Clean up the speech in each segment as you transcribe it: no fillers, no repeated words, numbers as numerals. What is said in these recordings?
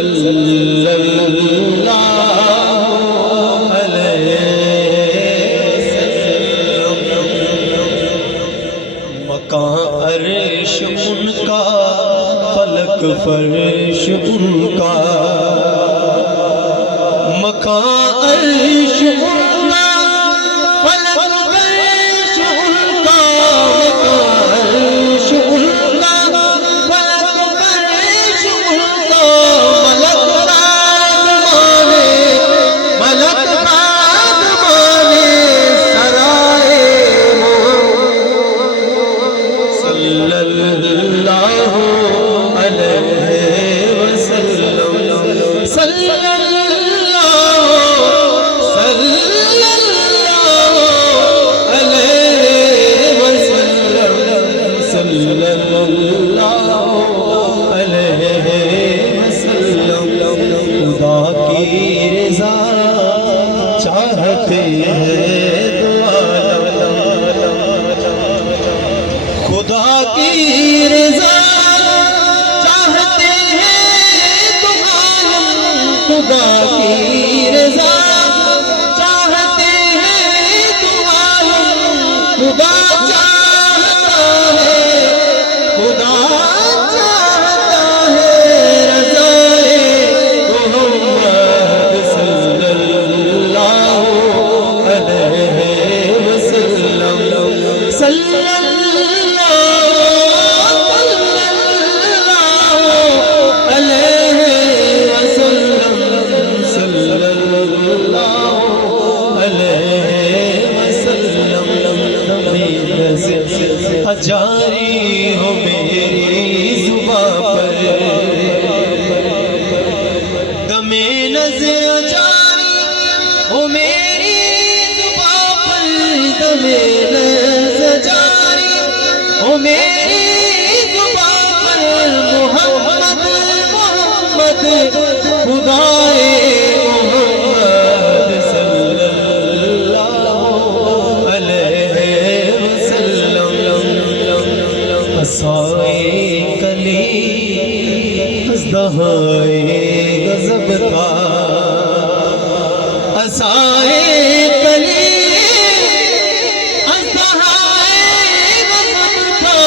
صلی اللہ مکان عرش ان کا فلک فرش ان کا مکان عرش ان کا فلک فرش ان کا مکان عرش ان کا فلک فرش ان کا ملک بعد مانے سرائے صلی اللہ علیہ وسلم صلی اللہ علیہ وسلم صلی اللہ علیہ وسلم خدا کی رضا چاہتے ہیں خدا کی رضا چاہتے ہیں تو عالم خدا کی رضا چاہتے ہیں تو عالم خدا چاہتا ہے خدا چاہتا ہے رضائے محمد صلی اللہ علیہ وسلم صلی جاری ہو میری زباں پر دم نظر جاری ہو میری زباں پر دم نظر جاری ہو میری زباں پر محمد محمد خدائے محمد صلی اللہ علیہ وسلم عصائے کلی ازدہائے غضب کا عصائے کلی ازدہائے غضب کا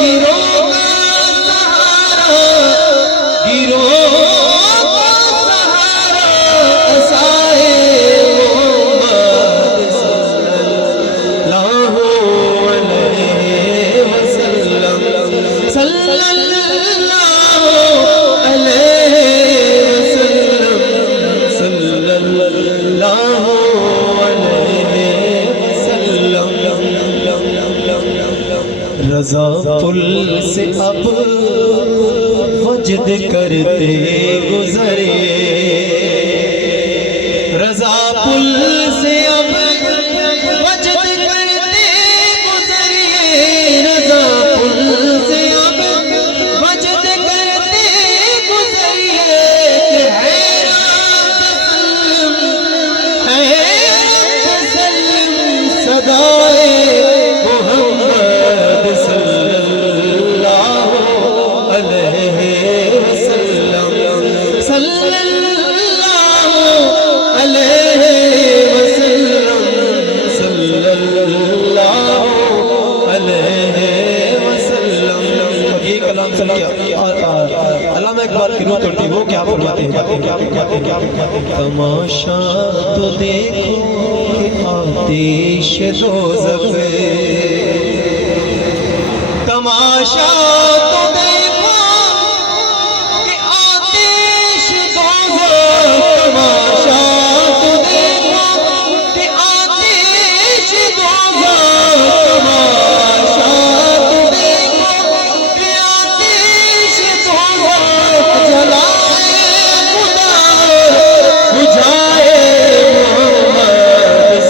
گروہ کا سہارا گروہ کا سہارا عصائے محمد صلی اللہ علیہ وسلم صلی اللہ علیہ وسلم صلی اللہ علیہ وسلم رضا پل سے اب وجد کرتے گزرے رضا پل سے اب وجد کرتے گزرے رضا پل سے اب وجد کرتے گزرے حیران تسلم صدائے محمد صلی اللہ علیہ وسلم صلی اللہ علیہ وسلم صلی اللہ علیہ وسلم یہ کلام سن کیا علامہ اقبال کی روح توڑتی وہ کیا فرماتے ہیں تماشا تو دیکھو کہ آتش دوزخ تماشا تو دیکھو کہ آتش دوزخ تماشا تو دیکھو کہ آتش دوزخ تماشا تو دیکھو کہ آتش دوزخ جلائے خدا بجھائے محمد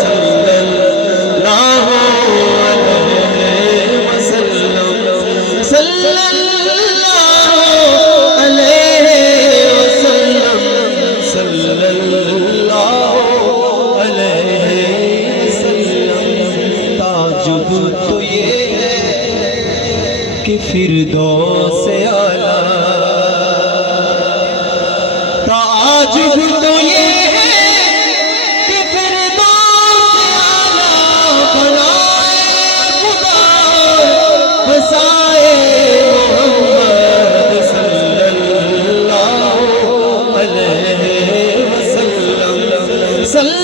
صلی اللہ علیہ وسلم صلی اللہ علیہ وسلم صلی اللہ علیہ وسلم تعجب تو یہ ہے کہ فردوس اعلیٰ واجب تو یہ ہے کہ فردوس اعلیٰ بنائے خدا بسائے محمد صلی اللہ علیہ وسلم